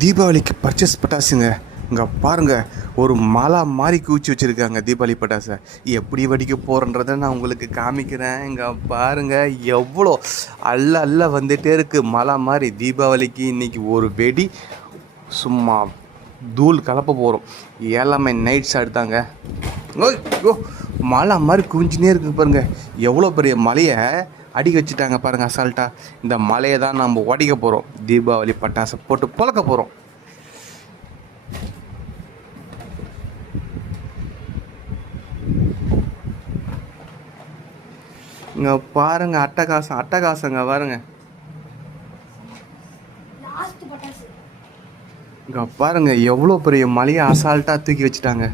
தீபாவளிக்கு பர்ச்சேஸ் பட்டாசுங்க. இங்கே பாருங்கள், ஒரு மாலா மாதிரி குவிச்சு வச்சுருக்காங்க தீபாவளி பட்டாசை. எப்படி வெடிக்க போகிறன்றதை நான் உங்களுக்கு காமிக்கிறேன். இங்கே பாருங்கள், எவ்வளோ அல்ல அல்ல வந்துகிட்டே இருக்குது மாலா மாதிரி. தீபாவளிக்கு இன்றைக்கி ஒரு வெடி சும்மா தூள் கலப்ப போகிறோம். எல்லாமே நைட்ஸ் எடுத்தாங்க. ஓ, மழை மாதிரி குவிஞ்சினே இருக்குது பாருங்கள். எவ்வளோ பெரிய மலையை அடிக்க வச்சுட்டாங்க பாருங்கள் அசால்ட்டாக. இந்த மலையை தான் நம்ம உடைக்க போகிறோம். தீபாவளி பட்டாசை போட்டு பழக்க போகிறோம். இங்கே பாருங்கள், அட்டகாசங்க பாருங்க. இங்கே பாருங்கள், எவ்வளோ பெரிய மலையை அசால்ட்டாக தூக்கி வச்சுட்டாங்க.